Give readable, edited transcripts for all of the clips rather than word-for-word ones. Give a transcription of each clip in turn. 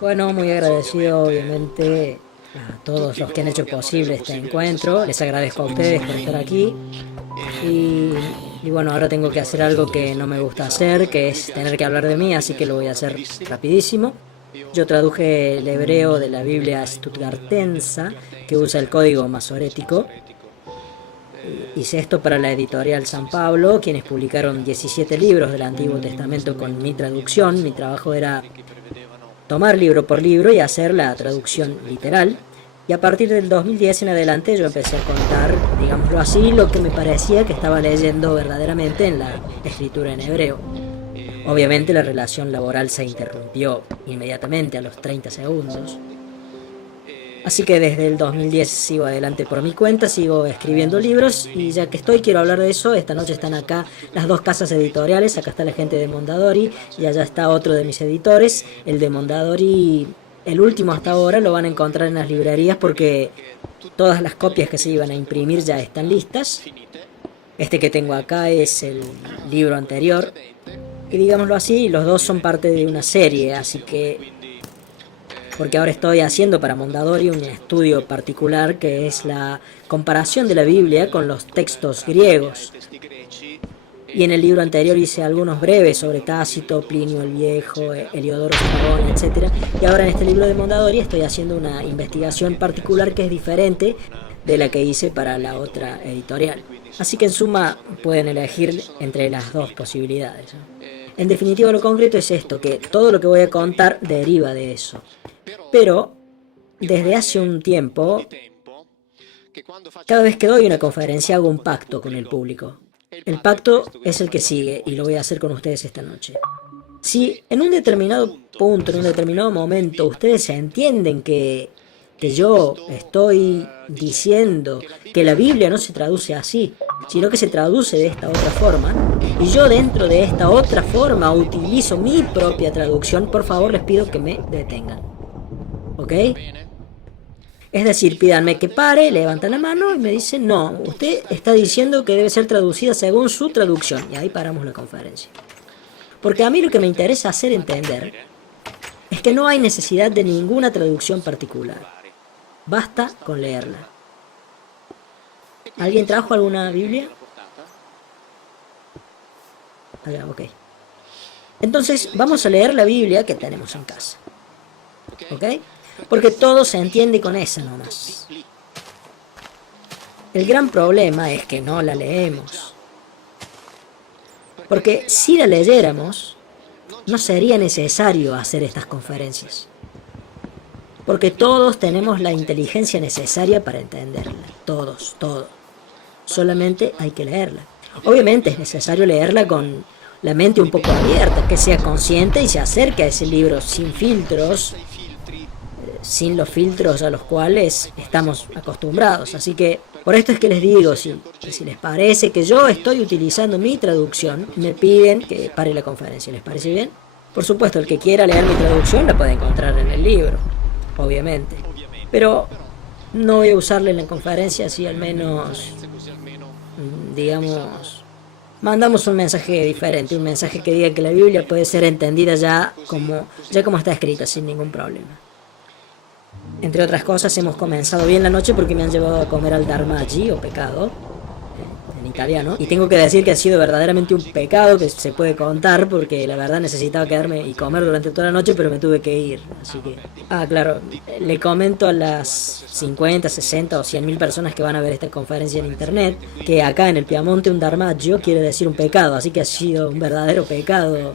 Bueno, muy agradecido obviamente a todos los que han hecho posible este encuentro. Les agradezco a ustedes por estar aquí. Y, y bueno, ahora tengo que hacer algo que no me gusta hacer, que es tener que hablar de mí, así que lo voy a hacer rapidísimo. Yo traduje el hebreo de la Biblia Stuttgartensa, que usa el código masorético. Hice esto para la editorial San Pablo, quienes publicaron 17 libros del Antiguo Testamento con mi traducción. Mi trabajo era tomar libro por libro y hacer la traducción literal. Y a partir del 2010 en adelante yo empecé a contar, digámoslo así, lo que me parecía que estaba leyendo verdaderamente en la escritura en hebreo. Obviamente la relación laboral se interrumpió inmediatamente a los 30 segundos. Así que desde el 2010 sigo adelante por mi cuenta, sigo escribiendo libros y ya que estoy quiero hablar de eso. Esta noche están acá las dos casas editoriales, acá está la gente de Mondadori y allá está otro de mis editores. El de Mondadori, el último hasta ahora, lo van a encontrar en las librerías porque todas las copias que se iban a imprimir ya están listas. Este que tengo acá es el libro anterior y digámoslo así, los dos son parte de una serie, así que porque ahora estoy haciendo para Mondadori un estudio particular que es la comparación de la Biblia con los textos griegos. Y en el libro anterior hice algunos breves sobre Tácito, Plinio el Viejo, Heliodoro Strabón, etc. Y ahora en este libro de Mondadori estoy haciendo una investigación particular que es diferente de la que hice para la otra editorial. Así que en suma pueden elegir entre las dos posibilidades. En definitiva, lo concreto es esto, que todo lo que voy a contar deriva de eso. Pero desde hace un tiempo, cada vez que doy una conferencia hago un pacto con el público. El pacto es el que sigue y lo voy a hacer con ustedes esta noche. Si en un determinado punto, en un determinado momento, ustedes entienden que yo estoy diciendo que la Biblia no se traduce así, sino que se traduce de esta otra forma, y yo dentro de esta otra forma utilizo mi propia traducción, por favor les pido que me detengan. ¿Ok? Es decir, pídanme que pare, levantan la mano y me dicen, no, usted está diciendo que debe ser traducida según su traducción, y ahí paramos la conferencia. Porque a mí lo que me interesa hacer entender es que no hay necesidad de ninguna traducción particular. Basta con leerla. ¿Alguien trajo alguna Biblia? Ah, ok. Entonces vamos a leer la Biblia que tenemos en casa. ¿Ok? Porque todo se entiende con esa nomás. El gran problema es que no la leemos. Porque si la leyéramos, no sería necesario hacer estas conferencias. Porque todos tenemos la inteligencia necesaria para entenderla. Todos. Solamente hay que leerla. Obviamente es necesario leerla con la mente un poco abierta, que sea consciente y se acerque a ese libro sin filtros, sin los filtros a los cuales estamos acostumbrados. Así que por esto es que les digo, si les parece que yo estoy utilizando mi traducción, me piden que pare la conferencia. ¿Les parece bien? Por supuesto, el que quiera leer mi traducción la puede encontrar en el libro, obviamente. Pero no voy a usarla en la conferencia, si al menos, digamos, mandamos un mensaje diferente, un mensaje que diga que la Biblia puede ser entendida ya como está escrita, sin ningún problema. Entre otras cosas, hemos comenzado bien la noche porque me han llevado a comer al dharmaji, o pecado, en italiano. Y tengo que decir que ha sido verdaderamente un pecado que se puede contar, porque la verdad necesitaba quedarme y comer durante toda la noche, pero me tuve que ir. Así que, claro, le comento a las 50, 60 o 100.000 personas que van a ver esta conferencia en internet, que acá en el Piamonte un dharmaggio quiere decir un pecado, así que ha sido un verdadero pecado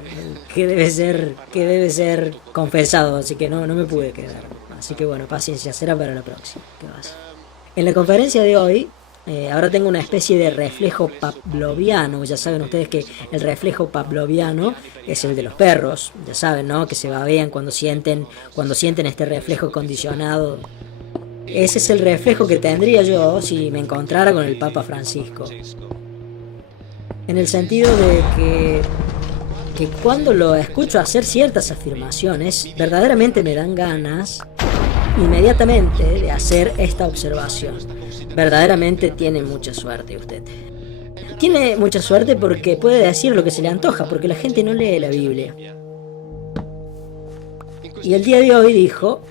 que debe ser confesado, así que no me pude quedar. Así que bueno, paciencia, será para la próxima. ¿Qué vas? En la conferencia de hoy, ahora tengo una especie de reflejo pavloviano. Ya saben ustedes que el reflejo pavloviano es el de los perros. Ya saben, ¿no? Que se babean cuando sienten este reflejo condicionado ese es el reflejo que tendría yo si me encontrara con el Papa Francisco. En el sentido de que cuando lo escucho hacer ciertas afirmaciones, verdaderamente me dan ganas inmediatamente de hacer esta observación. Verdaderamente tiene mucha suerte usted. Tiene mucha suerte porque puede decir lo que se le antoja, porque la gente no lee la Biblia. Y el día de hoy dijo,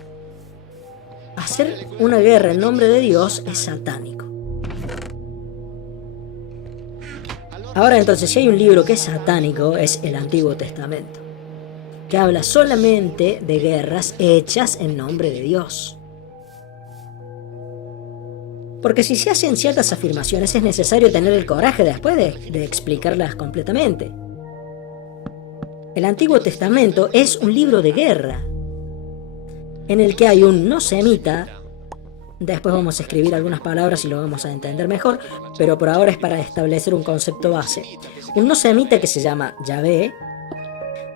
hacer una guerra en nombre de Dios es satánico. Ahora entonces, si hay un libro que es satánico, es el Antiguo Testamento, que habla solamente de guerras hechas en nombre de Dios. Porque si se hacen ciertas afirmaciones es necesario tener el coraje después de explicarlas completamente. El Antiguo Testamento es un libro de guerra, en el que hay un no semita. Después vamos a escribir algunas palabras y lo vamos a entender mejor, pero por ahora es para establecer un concepto base. Un no semita que se llama Yahvé,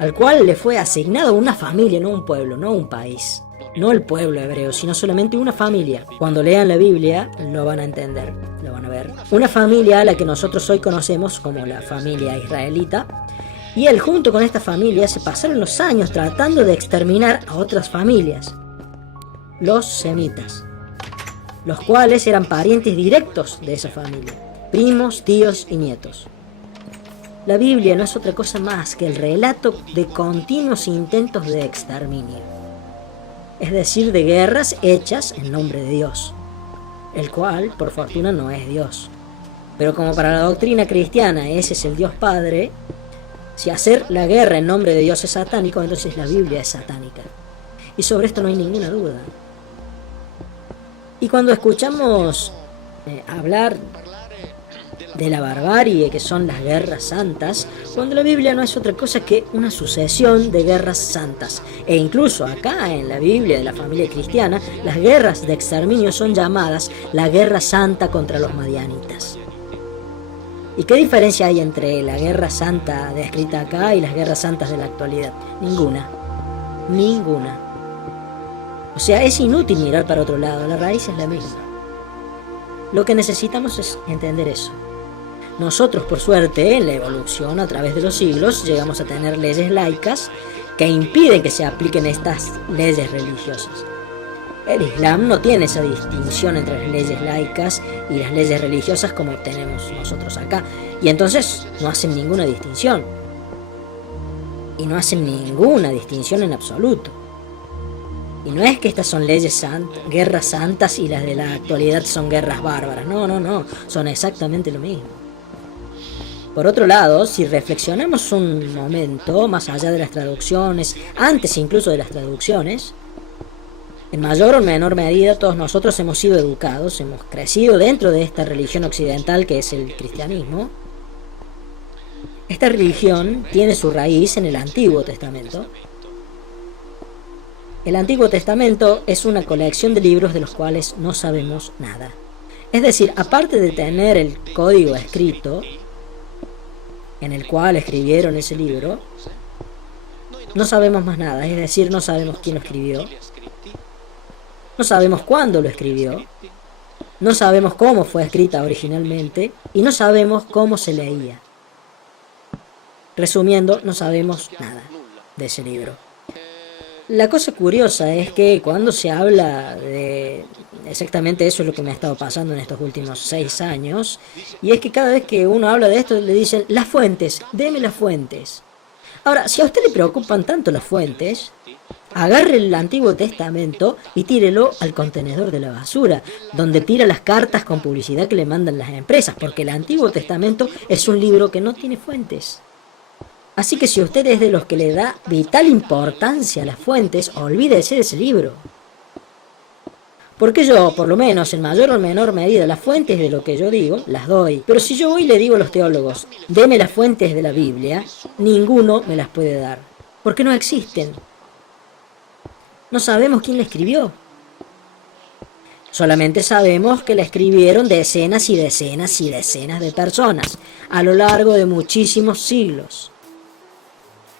al cual le fue asignado una familia, no un pueblo, no un país. No el pueblo hebreo, sino solamente una familia. Cuando lean la Biblia lo van a entender, lo van a ver. Una familia a la que nosotros hoy conocemos como la familia israelita. Y él junto con esta familia se pasaron los años tratando de exterminar a otras familias, los semitas, los cuales eran parientes directos de esa familia, primos, tíos y nietos. La Biblia no es otra cosa más que el relato de continuos intentos de exterminio, es decir, de guerras hechas en nombre de Dios, el cual, por fortuna, no es Dios. Pero como para la doctrina cristiana ese es el Dios Padre, si hacer la guerra en nombre de Dios es satánico, entonces la Biblia es satánica. Y sobre esto no hay ninguna duda. Y cuando escuchamos hablar de la barbarie que son las guerras santas, cuando la Biblia no es otra cosa que una sucesión de guerras santas. E incluso acá en la Biblia de la familia cristiana, las guerras de exterminio son llamadas la guerra santa contra los madianitas. ¿Y qué diferencia hay entre la guerra santa descrita acá y las guerras santas de la actualidad? Ninguna. Ninguna. O sea, es inútil mirar para otro lado, la raíz es la misma. Lo que necesitamos es entender eso. Nosotros, por suerte, en la evolución a través de los siglos, llegamos a tener leyes laicas que impiden que se apliquen estas leyes religiosas. El Islam no tiene esa distinción entre las leyes laicas y las leyes religiosas como tenemos nosotros acá. Y entonces no hacen ninguna distinción. Y no hacen ninguna distinción en absoluto. Y no es que estas son leyes guerras santas y las de la actualidad son guerras bárbaras. No. Son exactamente lo mismo. Por otro lado, si reflexionamos un momento, más allá de las traducciones, antes incluso de las traducciones, en mayor o menor medida todos nosotros hemos sido educados, hemos crecido dentro de esta religión occidental que es el cristianismo. Esta religión tiene su raíz en el Antiguo Testamento. El Antiguo Testamento es una colección de libros de los cuales no sabemos nada. Es decir, aparte de tener el código escrito, en el cual escribieron ese libro, no sabemos más nada. Es decir, no sabemos quién lo escribió, no sabemos cuándo lo escribió, no sabemos cómo fue escrita originalmente y no sabemos cómo se leía. Resumiendo, no sabemos nada de ese libro. La cosa curiosa es que cuando se habla de exactamente eso, es lo que me ha estado pasando en estos últimos 6 años, y es que cada vez que uno habla de esto le dicen las fuentes, deme las fuentes. Ahora, si a usted le preocupan tanto las fuentes, agarre el Antiguo Testamento y tírelo al contenedor de la basura, donde tira las cartas con publicidad que le mandan las empresas, porque el Antiguo Testamento es un libro que no tiene fuentes. Así que si usted es de los que le da vital importancia a las fuentes, olvídese de ese libro. Porque yo, por lo menos, en mayor o menor medida, las fuentes de lo que yo digo, las doy. Pero si yo voy y le digo a los teólogos, deme las fuentes de la Biblia, ninguno me las puede dar. Porque no existen. No sabemos quién la escribió. Solamente sabemos que la escribieron decenas y decenas y decenas de personas, a lo largo de muchísimos siglos.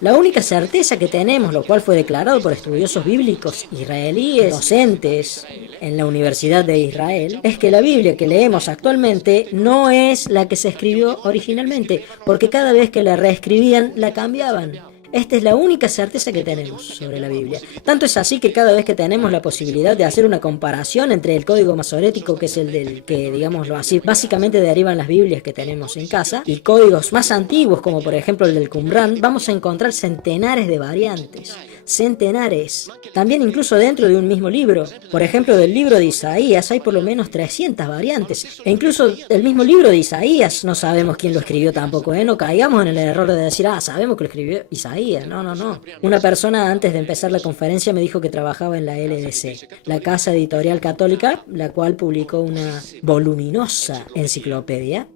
La única certeza que tenemos, lo cual fue declarado por estudiosos bíblicos israelíes, docentes en la Universidad de Israel, es que la Biblia que leemos actualmente no es la que se escribió originalmente, porque cada vez que la reescribían, la cambiaban. Esta es la única certeza que tenemos sobre la Biblia. Tanto es así que cada vez que tenemos la posibilidad de hacer una comparación entre el código masorético, que es el del que, digámoslo así, básicamente derivan las Biblias que tenemos en casa, y códigos más antiguos, como por ejemplo el del Qumrán, vamos a encontrar centenares de variantes. Centenares. También incluso dentro de un mismo libro. Por ejemplo, del libro de Isaías hay por lo menos 300 variantes. E incluso el mismo libro de Isaías no sabemos quién lo escribió tampoco, ¿eh? No caigamos en el error de decir, sabemos que lo escribió Isaías. No, no, no. Una persona antes de empezar la conferencia me dijo que trabajaba en la LDC, la casa editorial católica, la cual publicó una voluminosa enciclopedia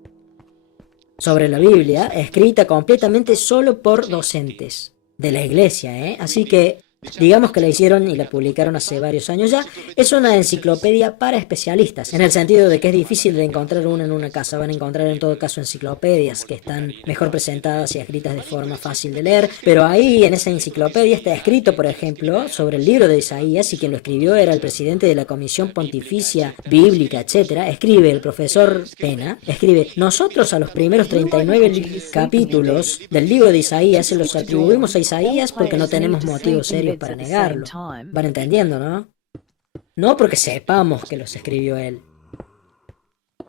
sobre la Biblia, escrita completamente solo por docentes de la iglesia, ¿eh? Así que digamos que la hicieron y la publicaron hace varios años ya. Es una enciclopedia para especialistas, en el sentido de que es difícil de encontrar una en una casa. Van a encontrar en todo caso enciclopedias que están mejor presentadas y escritas de forma fácil de leer, pero ahí en esa enciclopedia está escrito, por ejemplo, sobre el libro de Isaías, y quien lo escribió era el presidente de la Comisión Pontificia Bíblica, etcétera. Escribe el profesor Pena, escribe: nosotros a los primeros 39 capítulos del libro de Isaías se los atribuimos a Isaías porque no tenemos motivos serios para negarlo. Van entendiendo, ¿no? No porque sepamos que los escribió él.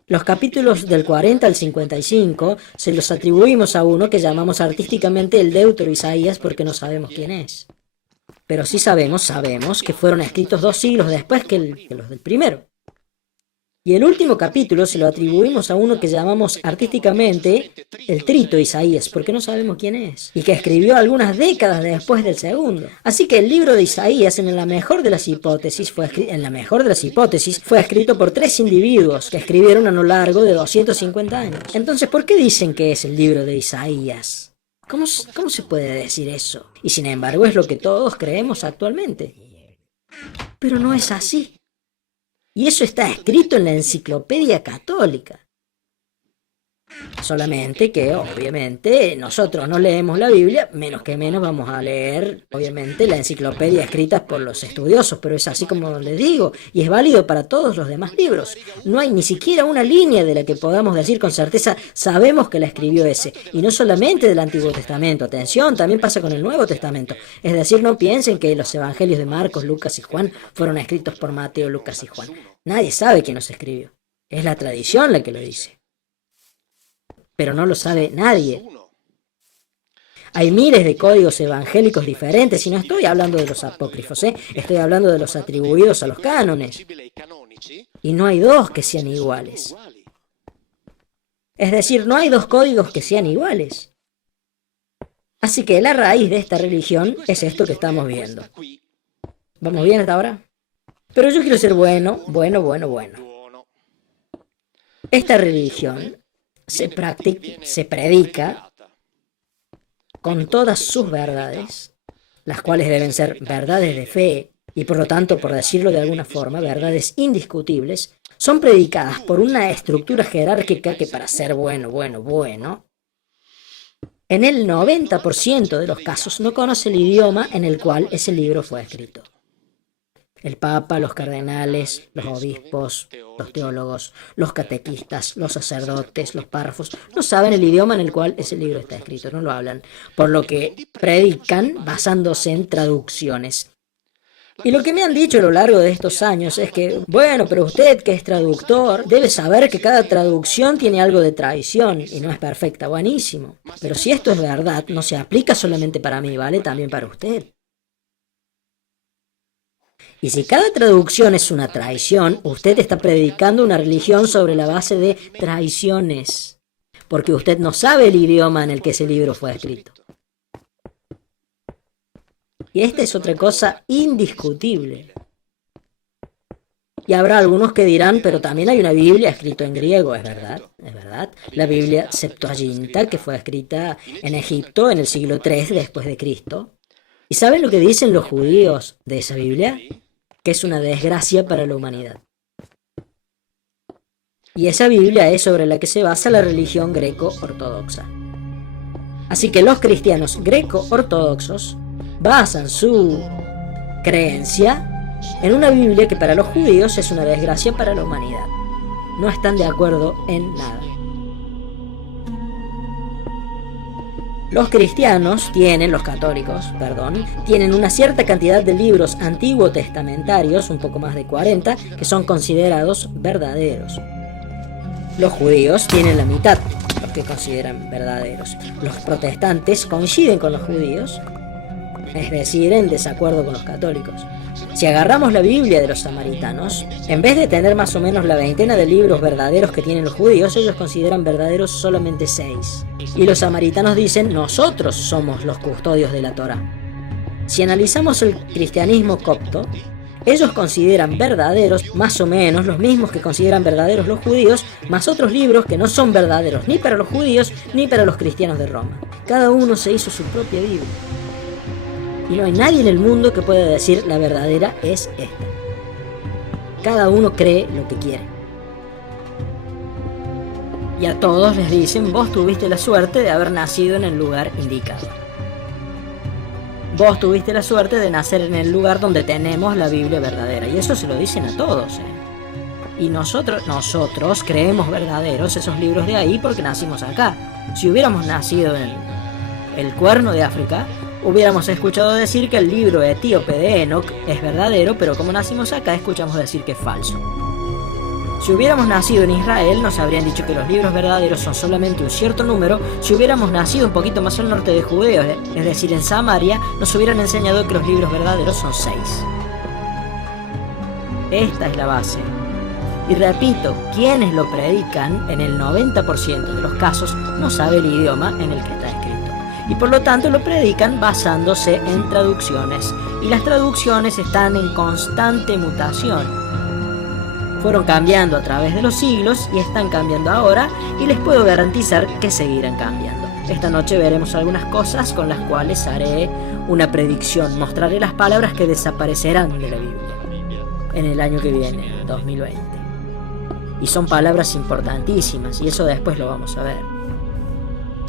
Los capítulos del 40 al 55 se los atribuimos a uno que llamamos artísticamente el Deutero Isaías porque no sabemos quién es. Pero sí sabemos que fueron escritos 2 siglos después que los del primero. Y el último capítulo se lo atribuimos a uno que llamamos artísticamente el Trito Isaías, porque no sabemos quién es, y que escribió algunas décadas después del segundo. Así que el libro de Isaías, en la mejor de las hipótesis, fue escrito por 3 individuos que escribieron a lo largo de 250 años. Entonces, ¿por qué dicen que es el libro de Isaías? ¿Cómo se puede decir eso? Y sin embargo es lo que todos creemos actualmente. Pero no es así. Y eso está escrito en la Enciclopedia Católica. Solamente que, obviamente, nosotros no leemos la Biblia, menos que menos vamos a leer, obviamente, la enciclopedia escrita por los estudiosos, pero es así como les digo, y es válido para todos los demás libros. No hay ni siquiera una línea de la que podamos decir con certeza, sabemos que la escribió ese, y no solamente del Antiguo Testamento, atención, también pasa con el Nuevo Testamento. Es decir, no piensen que los evangelios de Marcos, Lucas y Juan fueron escritos por Mateo, Lucas y Juan. Nadie sabe quién los escribió. Es la tradición la que lo dice. Pero no lo sabe nadie. Hay miles de códigos evangélicos diferentes, y no estoy hablando de los apócrifos, estoy hablando de los atribuidos a los cánones. Y no hay 2 que sean iguales. Es decir, no hay 2 códigos que sean iguales. Así que la raíz de esta religión es esto que estamos viendo. ¿Vamos bien hasta ahora? Pero yo quiero ser bueno. Esta religión se predica con todas sus verdades, las cuales deben ser verdades de fe y por lo tanto, por decirlo de alguna forma, verdades indiscutibles, son predicadas por una estructura jerárquica que, para ser bueno, en el 90% de los casos no conoce el idioma en el cual ese libro fue escrito. El Papa, los cardenales, los obispos, los teólogos, los catequistas, los sacerdotes, los párrafos, no saben el idioma en el cual ese libro está escrito, no lo hablan, por lo que predican basándose en traducciones. Y lo que me han dicho a lo largo de estos años es que, bueno, pero usted que es traductor debe saber que cada traducción tiene algo de tradición y no es perfecta. Buenísimo. Pero si esto es verdad, no se aplica solamente para mí, ¿vale? También para usted. Y si cada traducción es una traición, usted está predicando una religión sobre la base de traiciones, porque usted no sabe el idioma en el que ese libro fue escrito. Y esta es otra cosa indiscutible. Y habrá algunos que dirán, pero también hay una Biblia escrita en griego, ¿es verdad? ¿Es verdad? La Biblia Septuaginta, que fue escrita en Egipto en el siglo III después de Cristo. ¿Y saben lo que dicen los judíos de esa Biblia? Que es una desgracia para la humanidad. Y esa Biblia es sobre la que se basa la religión greco-ortodoxa. Así que los cristianos greco-ortodoxos basan su creencia en una Biblia que para los judíos es una desgracia para la humanidad. No están de acuerdo en nada. Los católicos, tienen una cierta cantidad de libros antiguo testamentarios, un poco más de 40, que son considerados verdaderos. Los judíos tienen la mitad, los que consideran verdaderos. Los protestantes coinciden con los judíos, es decir, en desacuerdo con los católicos. Si agarramos la Biblia de los samaritanos, en vez de tener más o menos la veintena de libros verdaderos que tienen los judíos, ellos consideran verdaderos solamente 6. Y los samaritanos dicen, nosotros somos los custodios de la Torá. Si analizamos el cristianismo copto, ellos consideran verdaderos más o menos los mismos que consideran verdaderos los judíos, más otros libros que no son verdaderos ni para los judíos ni para los cristianos de Roma. Cada uno se hizo su propia Biblia. Y no hay nadie en el mundo que pueda decir la verdadera es esta. Cada uno cree lo que quiere. Y a todos les dicen, vos tuviste la suerte de haber nacido en el lugar indicado. Vos tuviste la suerte de nacer en el lugar donde tenemos la Biblia verdadera. Y eso se lo dicen a todos. Y nosotros creemos verdaderos esos libros de ahí porque nacimos acá. Si hubiéramos nacido en el Cuerno de África, hubiéramos escuchado decir que el libro etíope de Enoch es verdadero, pero como nacimos acá, escuchamos decir que es falso. Si hubiéramos nacido en Israel, nos habrían dicho que los libros verdaderos son solamente un cierto número. Si hubiéramos nacido un poquito más al norte de Judea, es decir, en Samaria, nos hubieran enseñado que los libros verdaderos son 6. Esta es la base. Y repito, quienes lo predican, en el 90% de los casos, no sabe el idioma en el que está escrito. Y por lo tanto lo predican basándose en traducciones. Y las traducciones están en constante mutación. Fueron cambiando a través de los siglos y están cambiando ahora, y les puedo garantizar que seguirán cambiando. Esta noche veremos algunas cosas con las cuales haré una predicción. Mostraré las palabras que desaparecerán de la Biblia en el año que viene, 2020. Y son palabras importantísimas, y eso después lo vamos a ver.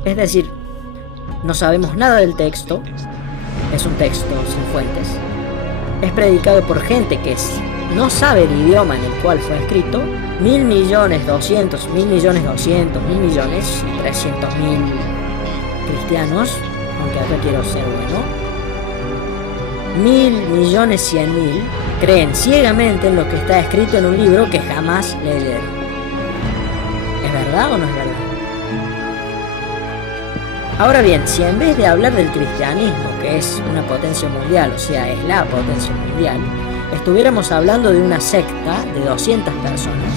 Es decir, no sabemos nada del texto, es un texto sin fuentes, es predicado por gente que no sabe el idioma en el cual fue escrito, 1.200.000, 300.000 cristianos, aunque acá quiero ser bueno, 1.000.000.100.000 creen ciegamente en lo que está escrito en un libro que jamás leyeron. ¿Es verdad o no es verdad? Ahora bien, si en vez de hablar del cristianismo, que es una potencia mundial, o sea, es la potencia mundial, estuviéramos hablando de una secta de 200 personas,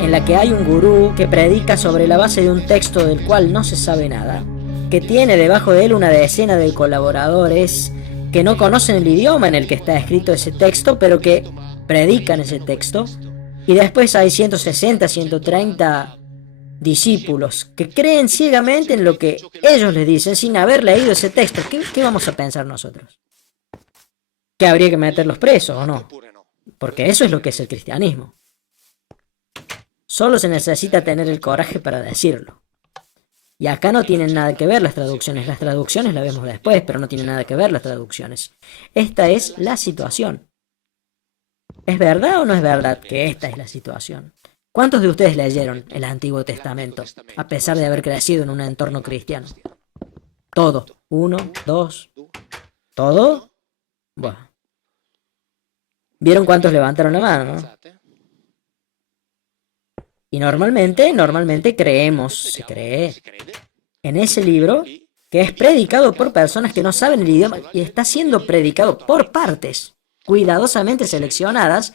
en la que hay un gurú que predica sobre la base de un texto del cual no se sabe nada, que tiene debajo de él una decena de colaboradores que no conocen el idioma en el que está escrito ese texto, pero que predican ese texto, y después hay 160, 130 discípulos que creen ciegamente en lo que ellos les dicen sin haber leído ese texto. ¿Qué vamos a pensar nosotros? ¿Que habría que meterlos presos o no? Porque eso es lo que es el cristianismo. Solo se necesita tener el coraje para decirlo. Y acá no tienen nada que ver las traducciones. Las traducciones las vemos después, pero no tienen nada que ver las traducciones. Esta es la situación. ¿Es verdad o no es verdad que esta es la situación? ¿Cuántos de ustedes leyeron el Antiguo Testamento, a pesar de haber crecido en un entorno cristiano? Todo. 1, 2. ¿Todo? Bueno. ¿Vieron cuántos levantaron la mano, no? Y normalmente se cree en ese libro que es predicado por personas que no saben el idioma y está siendo predicado por partes cuidadosamente seleccionadas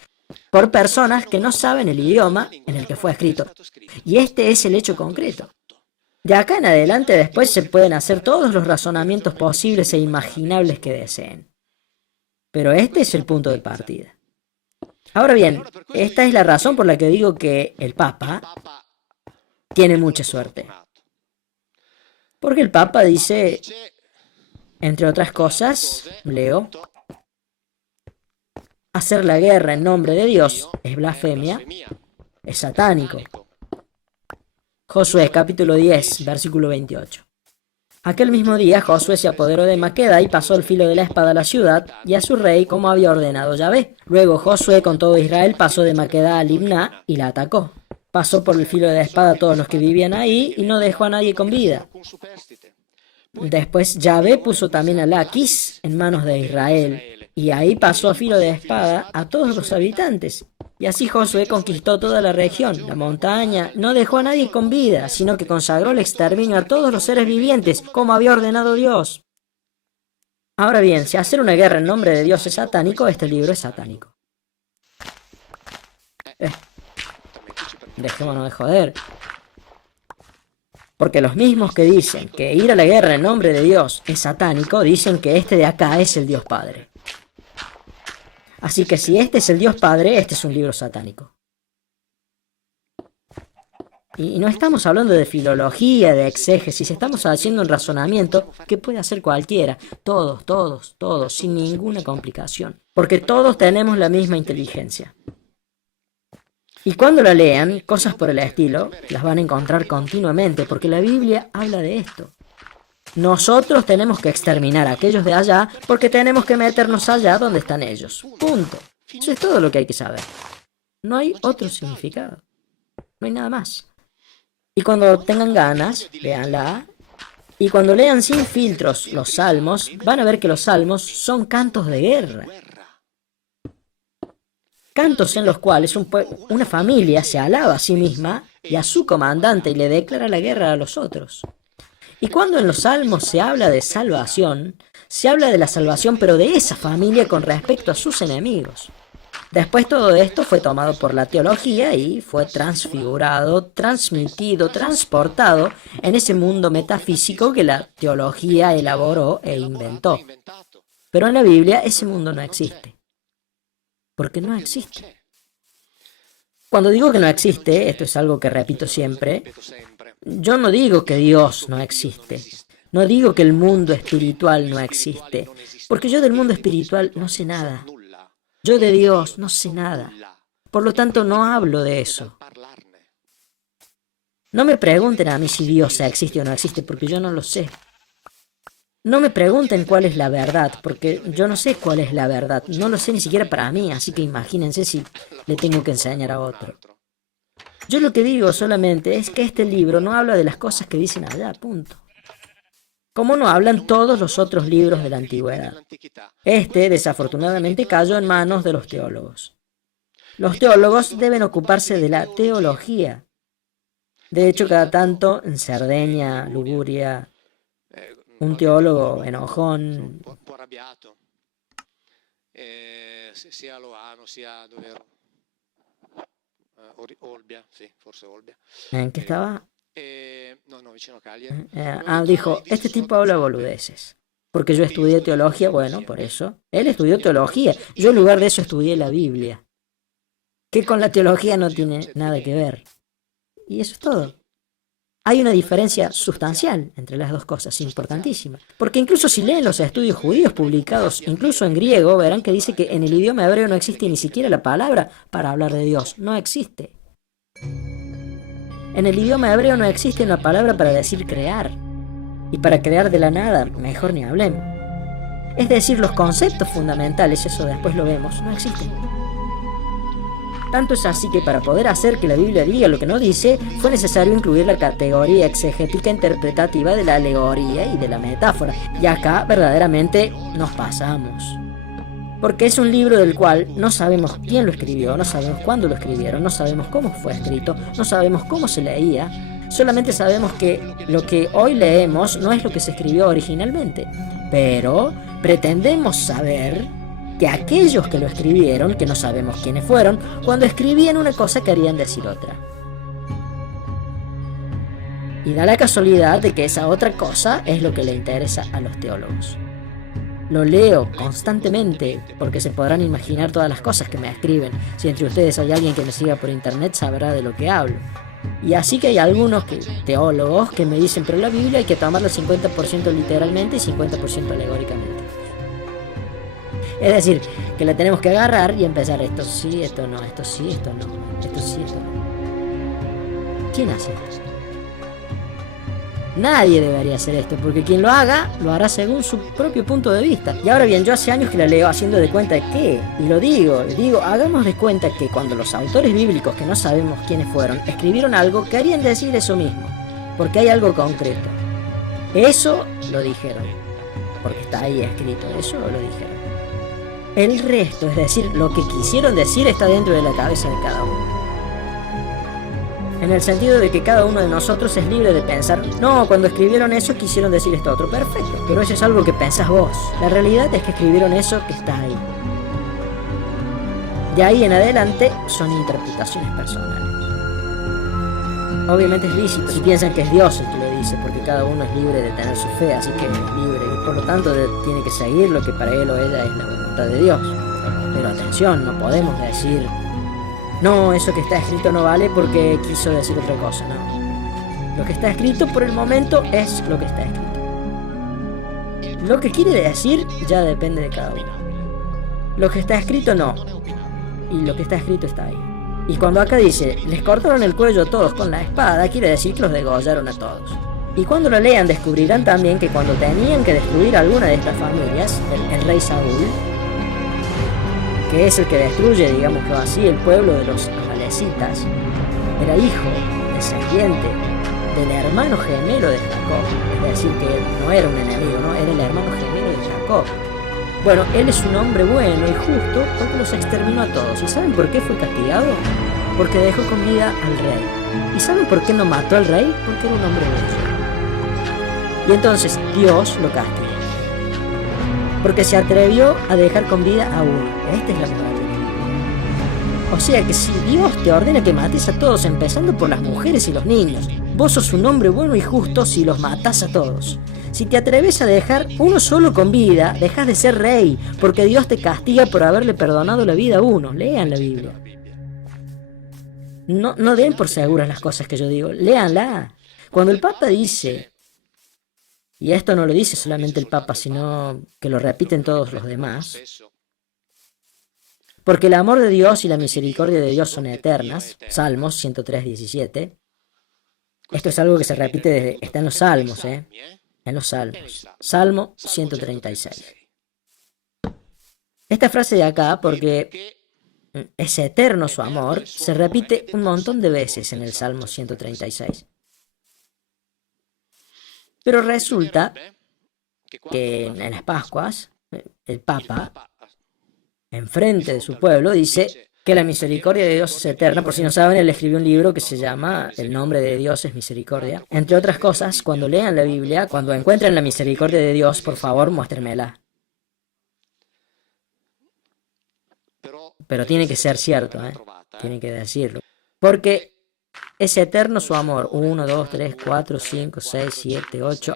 por personas que no saben el idioma en el que fue escrito. Y este es el hecho concreto. De acá en adelante después se pueden hacer todos los razonamientos posibles e imaginables que deseen. Pero este es el punto de partida. Ahora bien, esta es la razón por la que digo que el Papa tiene mucha suerte. Porque el Papa dice, entre otras cosas, leo, hacer la guerra en nombre de Dios es blasfemia, es satánico. Josué capítulo 10, versículo 28. Aquel mismo día Josué se apoderó de Maqueda y pasó el filo de la espada a la ciudad y a su rey como había ordenado Yahvé. Luego Josué con todo Israel pasó de Maqueda a Libná y la atacó. Pasó por el filo de la espada a todos los que vivían ahí y no dejó a nadie con vida. Después Yahvé puso también a Laquis en manos de Israel, y ahí pasó a filo de espada a todos los habitantes. Y así Josué conquistó toda la región, la montaña, no dejó a nadie con vida, sino que consagró el exterminio a todos los seres vivientes, como había ordenado Dios. Ahora bien, si hacer una guerra en nombre de Dios es satánico, este libro es satánico. Dejémonos de joder. Porque los mismos que dicen que ir a la guerra en nombre de Dios es satánico, dicen que este de acá es el Dios Padre. Así que si este es el Dios Padre, este es un libro satánico. Y no estamos hablando de filología, de exégesis, estamos haciendo un razonamiento que puede hacer cualquiera, todos, sin ninguna complicación. Porque todos tenemos la misma inteligencia. Y cuando la lean, cosas por el estilo, las van a encontrar continuamente, porque la Biblia habla de esto. Nosotros tenemos que exterminar a aquellos de allá, porque tenemos que meternos allá donde están ellos. Punto. Eso es todo lo que hay que saber. No hay otro significado. No hay nada más. Y cuando tengan ganas, léanla. Y cuando lean sin filtros los salmos, van a ver que los salmos son cantos de guerra. Cantos en los cuales una familia se alaba a sí misma y a su comandante y le declara la guerra a los otros. Y cuando en los salmos se habla de salvación, se habla de la salvación pero de esa familia con respecto a sus enemigos. Después todo esto fue tomado por la teología y fue transfigurado, transmitido, transportado en ese mundo metafísico que la teología elaboró e inventó. Pero en la Biblia ese mundo no existe. Porque no existe. Cuando digo que no existe, esto es algo que repito siempre, yo no digo que Dios no existe. No digo que el mundo espiritual no existe. Porque yo del mundo espiritual no sé nada. Yo de Dios no sé nada. Por lo tanto, no hablo de eso. No me pregunten a mí si Dios existe o no existe, porque yo no lo sé. No me pregunten cuál es la verdad, porque yo no sé cuál es la verdad. No lo sé ni siquiera para mí, así que imagínense si le tengo que enseñar a otro. Yo lo que digo solamente es que este libro no habla de las cosas que dicen allá, punto. Como no hablan todos los otros libros de la antigüedad. Este, desafortunadamente, cayó en manos de los teólogos. Los teólogos deben ocuparse de la teología. De hecho, cada tanto, en Cerdeña, Liguria, un teólogo enojón. ¿En qué estaba? Dijo, este tipo habla boludeces. Porque yo estudié teología, bueno, por eso. Él estudió teología. Yo en lugar de eso estudié la Biblia. Que con la teología no tiene nada que ver. Y eso es todo. Hay una diferencia sustancial entre las dos cosas, importantísima. Porque incluso si leen los estudios judíos publicados, incluso en griego, verán que dice que en el idioma hebreo no existe ni siquiera la palabra para hablar de Dios. No existe. En el idioma hebreo no existe una palabra para decir crear. Y para crear de la nada, mejor ni hablemos. Es decir, los conceptos fundamentales, eso después lo vemos, no existen. Tanto es así que para poder hacer que la Biblia diga lo que no dice, fue necesario incluir la categoría exegética interpretativa de la alegoría y de la metáfora. Y acá verdaderamente nos pasamos. Porque es un libro del cual no sabemos quién lo escribió, no sabemos cuándo lo escribieron, no sabemos cómo fue escrito, no sabemos cómo se leía. Solamente sabemos que lo que hoy leemos no es lo que se escribió originalmente. Pero pretendemos saber que aquellos que lo escribieron, que no sabemos quiénes fueron, cuando escribían una cosa querían decir otra. Y da la casualidad de que esa otra cosa es lo que le interesa a los teólogos. Lo leo constantemente, porque se podrán imaginar todas las cosas que me escriben. Si entre ustedes hay alguien que me siga por internet, sabrá de lo que hablo. Y así que hay algunos teólogos que me dicen, pero la Biblia hay que tomarla 50% literalmente y 50% alegóricamente. Es decir, que la tenemos que agarrar y empezar esto sí, esto no, esto sí, esto no, esto sí, esto no. ¿Quién hace esto? Nadie debería hacer esto, porque quien lo haga, lo hará según su propio punto de vista. Y ahora bien, yo hace años que la leo haciendo de cuenta de qué, y lo digo, hagamos de cuenta que cuando los autores bíblicos, que no sabemos quiénes fueron, escribieron algo, querían decir eso mismo, porque hay algo concreto. Eso lo dijeron, porque está ahí escrito, eso lo dijeron. El resto, es decir, lo que quisieron decir, está dentro de la cabeza de cada uno. En el sentido de que cada uno de nosotros es libre de pensar, no, cuando escribieron eso quisieron decir esto otro, perfecto, pero eso es algo que pensás vos. La realidad es que escribieron eso que está ahí. De ahí en adelante son interpretaciones personales. Obviamente es lícito si piensan que es Dios el que lo dice, porque cada uno es libre de tener su fe, así que es libre y por lo tanto tiene que seguir lo que para él o ella es la voluntad de Dios. Pero atención, no podemos decir, no, eso que está escrito no vale porque quiso decir otra cosa, no. Lo que está escrito por el momento es lo que está escrito. Lo que quiere decir ya depende de cada uno. Lo que está escrito no. Y lo que está escrito está ahí. Y cuando acá dice, les cortaron el cuello a todos con la espada, quiere decir que los degollaron a todos. Y cuando lo lean descubrirán también que cuando tenían que destruir a alguna de estas familias, el rey Saúl, que es el que destruye, digámoslo así, el pueblo de los amalecitas, era hijo, descendiente del hermano gemelo de Jacob. Es decir, que él no era un enemigo, no, era el hermano gemelo de Jacob. Bueno, él es un hombre bueno y justo porque los exterminó a todos. ¿Y saben por qué fue castigado? Porque dejó con vida al rey. ¿Y saben por qué no mató al rey? Porque era un hombre bueno. Y entonces Dios lo castigó. Porque se atrevió a dejar con vida a uno. Esta es la moral. O sea que si Dios te ordena que mates a todos, empezando por las mujeres y los niños, vos sos un hombre bueno y justo si los matás a todos. Si te atreves a dejar uno solo con vida, dejas de ser rey, porque Dios te castiga por haberle perdonado la vida a uno. Lean la Biblia. No den por seguras las cosas que yo digo, léanla. Cuando el Papa dice, y esto no lo dice solamente el Papa, sino que lo repiten todos los demás, porque el amor de Dios y la misericordia de Dios son eternas, Salmos 103:17. Esto es algo que se repite, está en los Salmos, en los Salmos. Salmo 136. Esta frase de acá, porque es eterno su amor, se repite un montón de veces en el Salmo 136. Pero resulta que en las Pascuas, el Papa, enfrente de su pueblo, dice que la misericordia de Dios es eterna. Por si no saben, él escribió un libro que se llama El nombre de Dios es misericordia. Entre otras cosas, cuando lean la Biblia, cuando encuentren la misericordia de Dios, por favor, muéstrenmela. Pero tiene que ser cierto, tiene que decirlo. Porque es eterno su amor. 1, 2, 3, 4, 5, 6, 7, 8.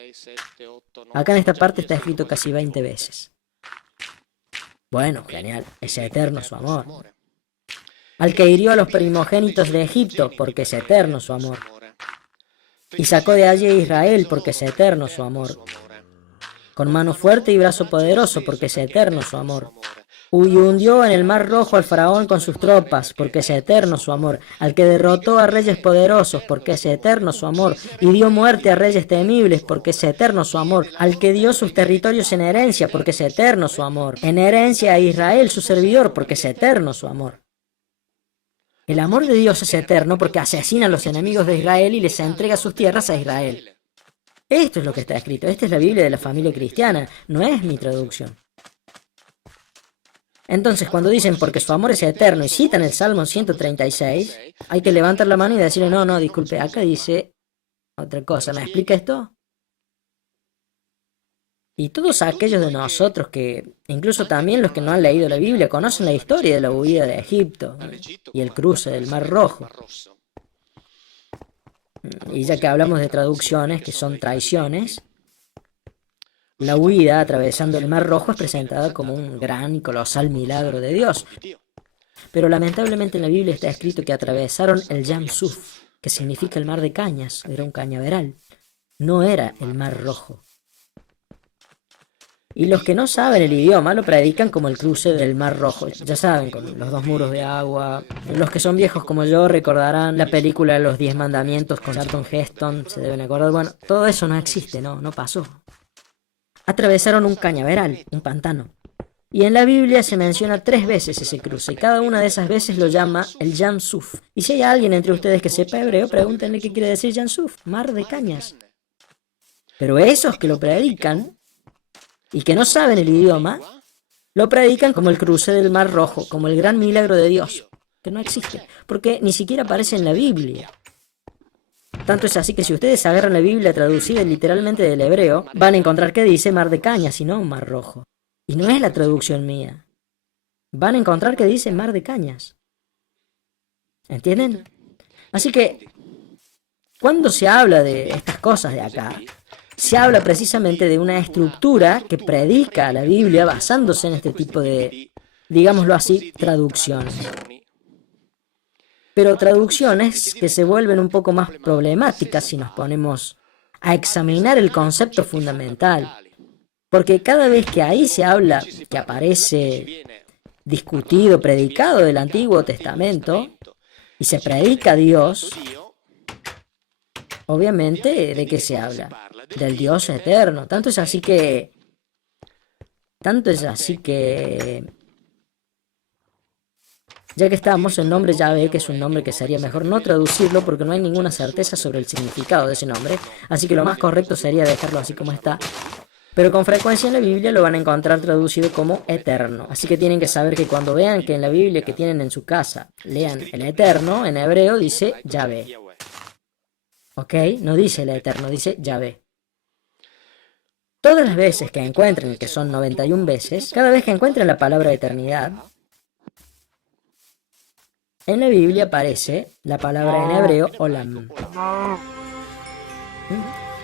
Acá en esta parte está escrito casi 20 veces. Bueno, genial. Es eterno su amor. Al que hirió a los primogénitos de Egipto, porque es eterno su amor. Y sacó de allí a Israel, porque es eterno su amor. Con mano fuerte y brazo poderoso, porque es eterno su amor. Y hundió en el mar Rojo al faraón con sus tropas, porque es eterno su amor. Al que derrotó a reyes poderosos, porque es eterno su amor. Y dio muerte a reyes temibles, porque es eterno su amor. Al que dio sus territorios en herencia, porque es eterno su amor. En herencia a Israel su servidor, porque es eterno su amor. El amor de Dios es eterno porque asesina a los enemigos de Israel y les entrega sus tierras a Israel. Esto es lo que está escrito. Esta es la Biblia de la familia cristiana, no es mi traducción. Entonces, cuando dicen porque su amor es eterno y citan el Salmo 136, hay que levantar la mano y decirle, no, disculpe, acá dice otra cosa. ¿Me explica esto? Y todos aquellos de nosotros que, incluso también los que no han leído la Biblia, conocen la historia de la huida de Egipto y el cruce del Mar Rojo. Y ya que hablamos de traducciones que son traiciones, la huida atravesando el Mar Rojo es presentada como un gran y colosal milagro de Dios. Pero lamentablemente en la Biblia está escrito que atravesaron el Yam Suf, que significa el mar de cañas, era un cañaveral. No era el Mar Rojo. Y los que no saben el idioma lo predican como el cruce del Mar Rojo. Ya saben, con los dos muros de agua. Los que son viejos como yo recordarán la película Los 10 Mandamientos con Charlton Heston. Se deben acordar. Bueno, todo eso no existe, no pasó. Atravesaron un cañaveral, un pantano. Y en la Biblia se menciona 3 veces ese cruce. Y cada una de esas veces lo llama el Yam Suf. Y si hay alguien entre ustedes que sepa hebreo, pregúntenle qué quiere decir Yam Suf. Mar de cañas. Pero esos que lo predican y que no saben el idioma, lo predican como el cruce del Mar Rojo, como el gran milagro de Dios, que no existe, porque ni siquiera aparece en la Biblia. Tanto es así que si ustedes agarran la Biblia traducida literalmente del hebreo, van a encontrar que dice Mar de Cañas y no Mar Rojo. Y no es la traducción mía. Van a encontrar que dice Mar de Cañas. ¿Entienden? Así que, cuando se habla de estas cosas de acá, se habla precisamente de una estructura que predica la Biblia basándose en este tipo de, digámoslo así, traducciones. Pero traducciones que se vuelven un poco más problemáticas si nos ponemos a examinar el concepto fundamental. Porque cada vez que ahí se habla, que aparece discutido, predicado del Antiguo Testamento, y se predica a Dios, obviamente, ¿de qué se habla? Del Dios eterno. Tanto es así que, ya que estamos, el nombre Yahvé, que es un nombre que sería mejor no traducirlo porque no hay ninguna certeza sobre el significado de ese nombre, así que lo más correcto sería dejarlo así como está. Pero con frecuencia en la Biblia lo van a encontrar traducido como eterno. Así que tienen que saber que cuando vean que en la Biblia que tienen en su casa lean el eterno, en hebreo dice Yahvé. ¿Ok? No dice el eterno, dice Yahvé. Todas las veces que encuentren, que son 91 veces, cada vez que encuentren la palabra eternidad, en la Biblia aparece la palabra en hebreo Olam.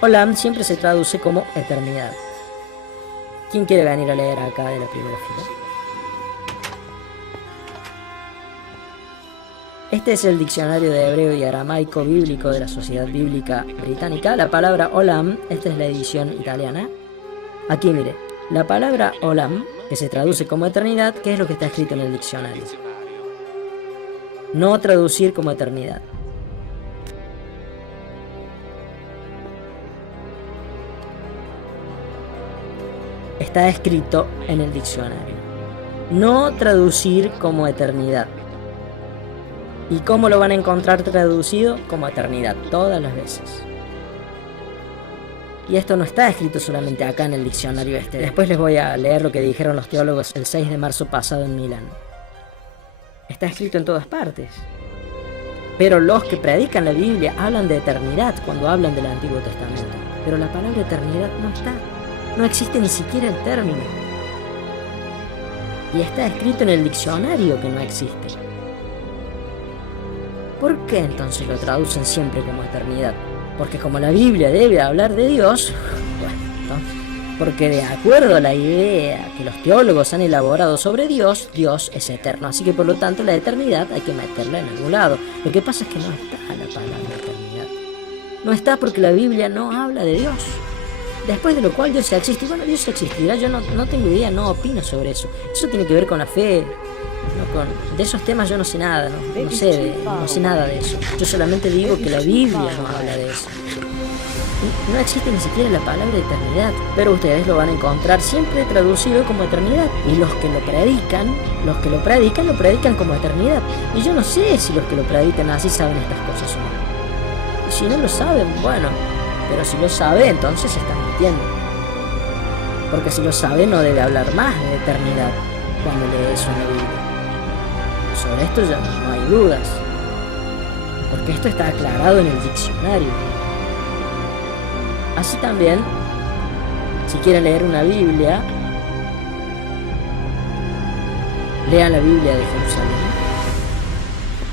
Olam siempre se traduce como eternidad. ¿Quién quiere venir a leer acá de la primera fila? Este es el diccionario de hebreo y aramaico bíblico de la Sociedad Bíblica Británica. La palabra Olam, esta es la edición italiana. Aquí mire, la palabra Olam, que se traduce como eternidad, ¿qué es lo que está escrito en el diccionario? No traducir como eternidad. Está escrito en el diccionario. No traducir como eternidad. ¿Y cómo lo van a encontrar traducido? Como eternidad, todas las veces. Y esto no está escrito solamente acá en el diccionario este. Después les voy a leer lo que dijeron los teólogos el 6 de marzo pasado en Milán. Está escrito en todas partes. Pero los que predican la Biblia hablan de eternidad cuando hablan del Antiguo Testamento. Pero la palabra eternidad no está. No existe ni siquiera el término. Y está escrito en el diccionario que no existe. ¿Por qué entonces lo traducen siempre como eternidad? Porque como la Biblia debe hablar de Dios, bueno, porque de acuerdo a la idea que los teólogos han elaborado sobre Dios, Dios es eterno. Así que por lo tanto la eternidad hay que meterla en algún lado. Lo que pasa es que no está la palabra eternidad. No está porque la Biblia no habla de Dios. Después de lo cual Dios existe. Y bueno, Dios existirá, yo no tengo idea, no opino sobre eso. Eso tiene que ver con la fe. De esos temas yo no sé nada, no sé nada de eso. Yo solamente digo que la Biblia no habla de eso. No existe ni siquiera la palabra eternidad, pero ustedes lo van a encontrar siempre traducido como eternidad. Y los que lo predican como eternidad. Y yo no sé si los que lo predican así saben estas cosas o no. Y si no lo saben, bueno, pero si lo sabe, entonces están mintiendo. Porque si lo sabe, no debe hablar más de eternidad cuando lee eso en la Biblia. Sobre esto ya no hay dudas, porque esto está aclarado en el diccionario. Así también, si quieren leer una Biblia, lean la Biblia de Jerusalén,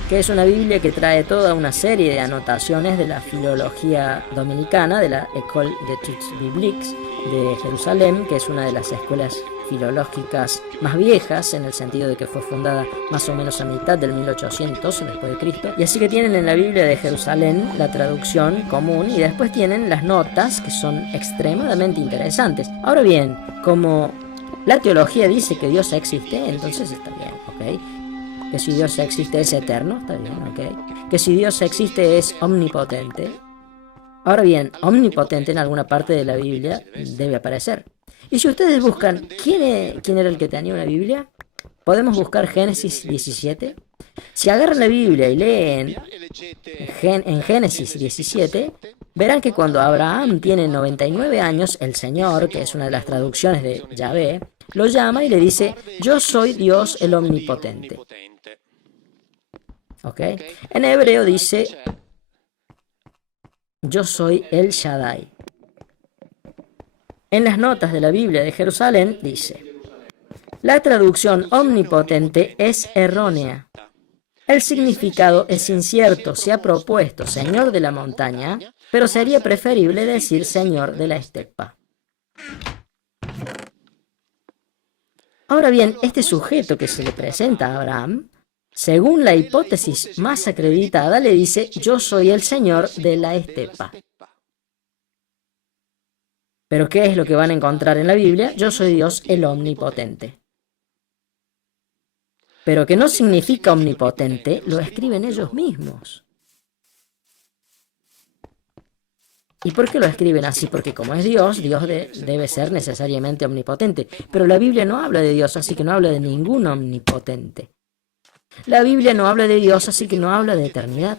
que es una Biblia que trae toda una serie de anotaciones de la filología dominicana, de la École d'études bibliques de Jerusalén, que es una de las escuelas filológicas más viejas, en el sentido de que fue fundada más o menos a mitad del 1800 después de Cristo, y así que tienen en la Biblia de Jerusalén la traducción común y después tienen las notas, que son extremadamente interesantes. Ahora bien, como la teología dice que Dios existe, entonces está bien, ¿ok? Que si Dios existe es eterno, está bien, ¿ok? Que si Dios existe es omnipotente. Ahora bien, omnipotente en alguna parte de la Biblia debe aparecer. Y si ustedes buscan quién era el que tenía una Biblia, podemos buscar Génesis 17. Si agarran la Biblia y leen en Génesis 17, verán que cuando Abraham tiene 99 años, el Señor, que es una de las traducciones de Yahvé, lo llama y le dice: yo soy Dios el omnipotente. ¿Ok? En hebreo dice: yo soy el Shaddai. En las notas de la Biblia de Jerusalén dice: la traducción omnipotente es errónea. El significado es incierto. Se ha propuesto Señor de la montaña, pero sería preferible decir Señor de la estepa. Ahora bien, este sujeto que se le presenta a Abraham, según la hipótesis más acreditada, le dice: yo soy el Señor de la estepa. Pero ¿qué es lo que van a encontrar en la Biblia? Yo soy Dios el omnipotente. Pero que no significa omnipotente, lo escriben ellos mismos. ¿Y por qué lo escriben así? Porque como es Dios, debe ser necesariamente omnipotente. Pero la Biblia no habla de Dios, así que no habla de ningún omnipotente. La Biblia no habla de Dios, así que no habla de eternidad.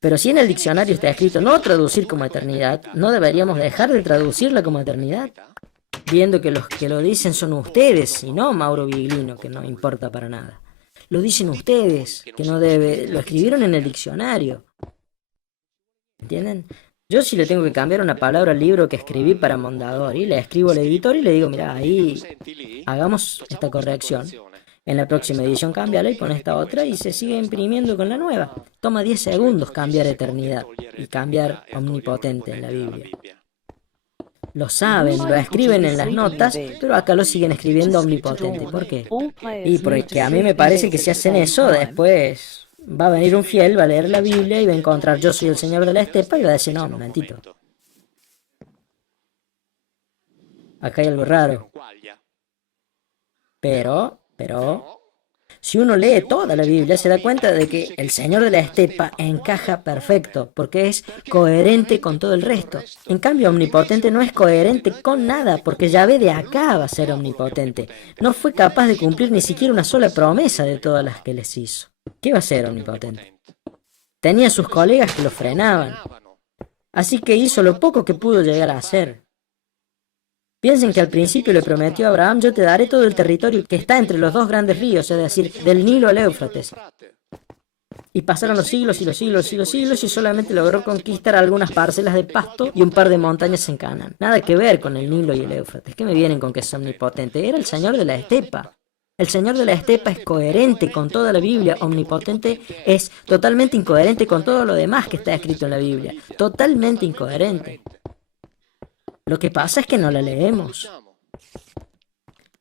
Pero si en el diccionario está escrito no traducir como eternidad, ¿no deberíamos dejar de traducirla como eternidad? Viendo que los que lo dicen son ustedes y no Mauro Viglino, que no importa para nada. Lo dicen ustedes, que no debe, lo escribieron en el diccionario. ¿Entienden? Yo si le tengo que cambiar una palabra al libro que escribí para Mondadori, le escribo al editor y le digo: mira, ahí hagamos esta corrección. En la próxima edición cámbiala y pon esta otra y se sigue imprimiendo con la nueva. Toma 10 segundos cambiar eternidad y cambiar omnipotente en la Biblia. Lo saben, lo escriben en las notas, pero acá lo siguen escribiendo omnipotente. ¿Por qué? Y porque a mí me parece que si hacen eso, después va a venir un fiel, va a leer la Biblia y va a encontrar yo soy el Señor de la estepa y va a decir: no, un momentito. Acá hay algo raro. Pero, si uno lee toda la Biblia, se da cuenta de que el Señor de la estepa encaja perfecto, porque es coherente con todo el resto. En cambio, omnipotente no es coherente con nada, porque Yahvé de acá va a ser omnipotente. No fue capaz de cumplir ni siquiera una sola promesa de todas las que les hizo. ¿Qué va a ser omnipotente? Tenía sus colegas que lo frenaban, así que hizo lo poco que pudo llegar a hacer. Piensen que al principio le prometió a Abraham: yo te daré todo el territorio que está entre los dos grandes ríos, es decir, del Nilo al Éufrates. Y pasaron los siglos y los siglos y los siglos y solamente logró conquistar algunas parcelas de pasto y un par de montañas en Canaán. Nada que ver con el Nilo y el Éufrates. ¿Qué me vienen con que es omnipotente? Era el Señor de la estepa. El Señor de la estepa es coherente con toda la Biblia. Omnipotente es totalmente incoherente con todo lo demás que está escrito en la Biblia. Totalmente incoherente. Lo que pasa es que no la leemos.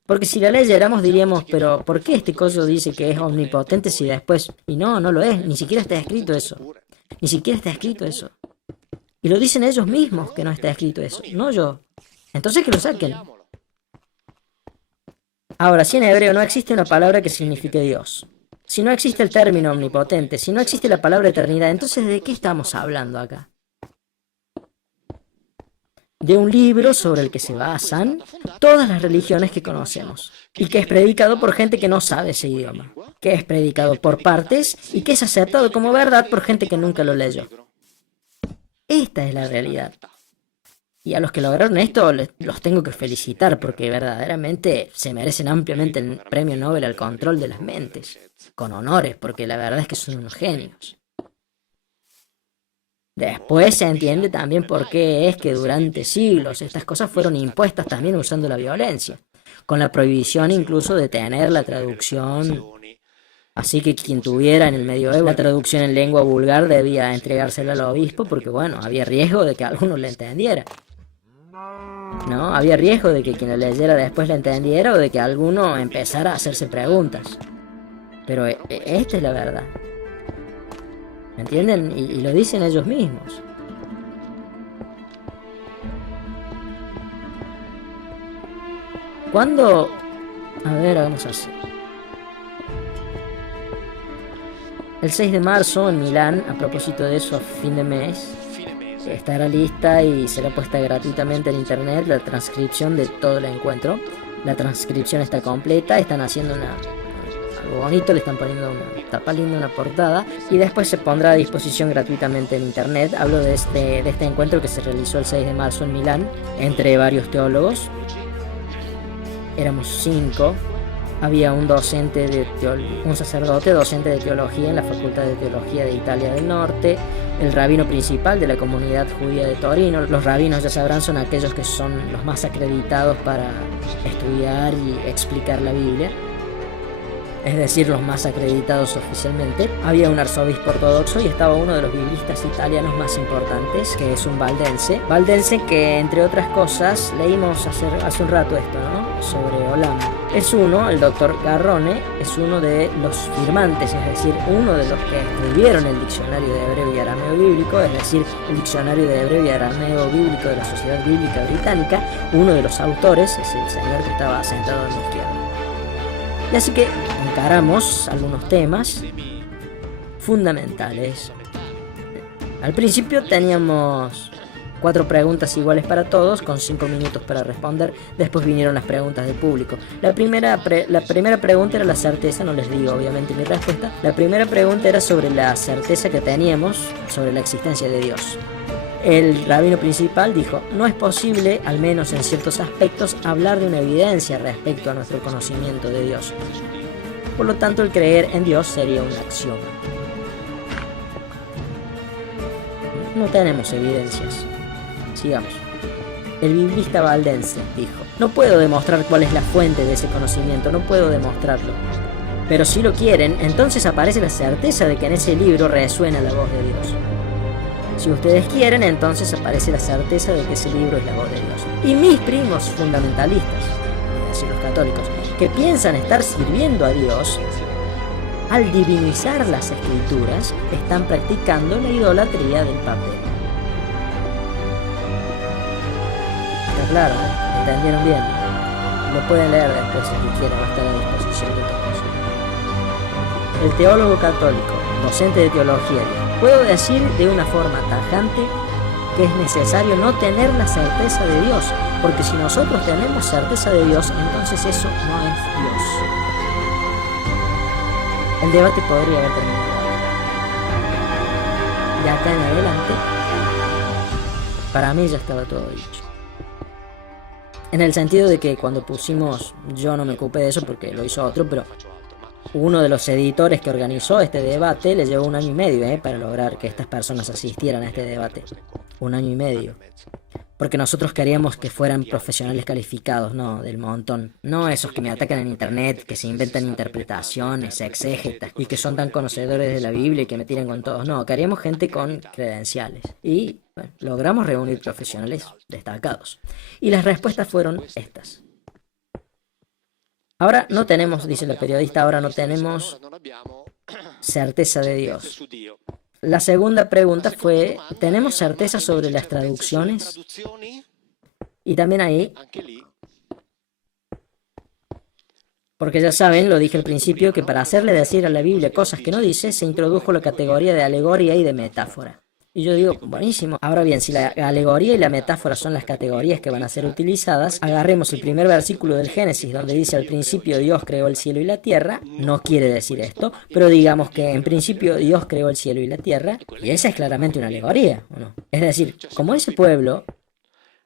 Porque si la leyéramos diríamos: pero ¿por qué este coso dice que es omnipotente si después... Y no lo es, ni siquiera está escrito eso. Ni siquiera está escrito eso. Y lo dicen ellos mismos que no está escrito eso, no yo. Entonces que lo saquen. Ahora, si en hebreo no existe una palabra que signifique Dios, si no existe el término omnipotente, si no existe la palabra eternidad, entonces ¿de qué estamos hablando acá? De un libro sobre el que se basan todas las religiones que conocemos y que es predicado por gente que no sabe ese idioma, que es predicado por partes y que es aceptado como verdad por gente que nunca lo leyó. Esta es la realidad. Y a los que lograron esto los tengo que felicitar porque verdaderamente se merecen ampliamente el premio Nobel al control de las mentes, con honores, porque la verdad es que son unos genios. Después se entiende también por qué es que durante siglos estas cosas fueron impuestas también usando la violencia, con la prohibición incluso de tener la traducción. Así que quien tuviera en el medioevo la traducción en lengua vulgar debía entregársela al obispo porque, bueno, había riesgo de que alguno le entendiera. ¿no? Había riesgo de que quien la leyera después la entendiera o de que alguno empezara a hacerse preguntas. Pero esta es la verdad. ¿Me entienden? Y lo dicen ellos mismos. ¿Cuándo? A ver, hagamos así. El 6 de marzo en Milán, a propósito de eso, a fin de mes, estará lista y será puesta gratuitamente en internet la transcripción de todo el encuentro. La transcripción está completa, están haciendo algo bonito, le están poniendo una tapa linda, una portada, y después se pondrá a disposición gratuitamente en internet. Hablo de este encuentro que se realizó el 6 de marzo en Milán entre varios teólogos. Éramos 5. Había un sacerdote docente de teología en la Facultad de Teología de Italia del Norte, el rabino principal de la comunidad judía de Torino. Los rabinos, ya sabrán, son aquellos que son los más acreditados para estudiar y explicar la Biblia, es decir, los más acreditados oficialmente. Había un arzobispo ortodoxo y estaba uno de los biblistas italianos más importantes, que es un valdense que, entre otras cosas, leímos hace un rato esto, ¿no? Sobre Olam. Es el doctor Garrone, es uno de los firmantes, es decir, uno de los que escribieron el diccionario de hebreo y arameo bíblico, es decir, el diccionario de hebreo y arameo bíblico de la Sociedad Bíblica Británica. Uno de los autores es el señor que estaba sentado a mi izquierda. Y así que encaramos algunos temas fundamentales. Al principio teníamos 4 preguntas iguales para todos, con 5 minutos para responder. Después vinieron las preguntas del público. La primera pregunta era la certeza, no les digo obviamente mi respuesta. La primera pregunta era sobre la certeza que teníamos sobre la existencia de Dios. El rabino principal dijo: no es posible, al menos en ciertos aspectos, hablar de una evidencia respecto a nuestro conocimiento de Dios. Por lo tanto, el creer en Dios sería un axioma. No tenemos evidencias. Sigamos. El biblista valdense dijo: no puedo demostrar cuál es la fuente de ese conocimiento, no puedo demostrarlo. Pero si lo quieren, entonces aparece la certeza de que en ese libro resuena la voz de Dios. Si ustedes quieren, entonces aparece la certeza de que ese libro es la voz de Dios. Y mis primos fundamentalistas, es decir, los católicos, que piensan estar sirviendo a Dios, al divinizar las escrituras, están practicando la idolatría del papel. Está claro, ¿no? ¿Entendieron bien? Lo pueden leer después si quieran, va a estar a disposición de todos. El teólogo católico, docente de teología, puedo decir de una forma tajante que es necesario no tener la certeza de Dios, porque si nosotros tenemos certeza de Dios, entonces eso no es Dios. El debate podría haber terminado. De acá en adelante, para mí ya estaba todo dicho. En el sentido de que cuando pusimos, yo no me ocupé de eso porque lo hizo otro, pero uno de los editores que organizó este debate le llevó 1 año y medio para lograr que estas personas asistieran a este debate. 1 año y medio. Porque nosotros queríamos que fueran profesionales calificados, no del montón. No esos que me atacan en internet, que se inventan interpretaciones, exégetas, y que son tan conocedores de la Biblia y que me tiran con todos. No, queríamos gente con credenciales. Y bueno, logramos reunir profesionales destacados. Y las respuestas fueron estas. Ahora no tenemos, dice la periodista, ahora no tenemos certeza de Dios. La segunda pregunta fue: ¿tenemos certeza sobre las traducciones? Y también ahí, porque ya saben, lo dije al principio, que para hacerle decir a la Biblia cosas que no dice, se introdujo la categoría de alegoría y de metáfora. Y yo digo, buenísimo. Ahora bien, si la alegoría y la metáfora son las categorías que van a ser utilizadas, agarremos el primer versículo del Génesis, donde dice: al principio Dios creó el cielo y la tierra. No quiere decir esto, pero digamos que en principio Dios creó el cielo y la tierra, y esa es claramente una alegoría, ¿o no? Es decir, como ese pueblo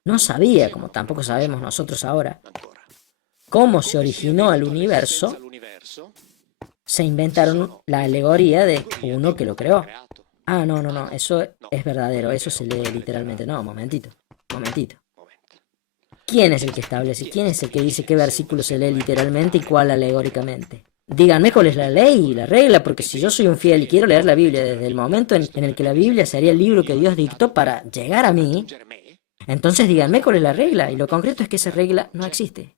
no sabía, como tampoco sabemos nosotros ahora, cómo se originó el universo, se inventaron la alegoría de uno que lo creó. Ah, no, eso es verdadero, eso se lee literalmente. No, momentito. ¿Quién es el que establece? ¿Quién es el que dice qué versículo se lee literalmente y cuál alegóricamente? Díganme cuál es la ley y la regla, porque si yo soy un fiel y quiero leer la Biblia desde el momento en el que la Biblia sería el libro que Dios dictó para llegar a mí, Entonces díganme cuál es la regla, y lo concreto es que esa regla no existe.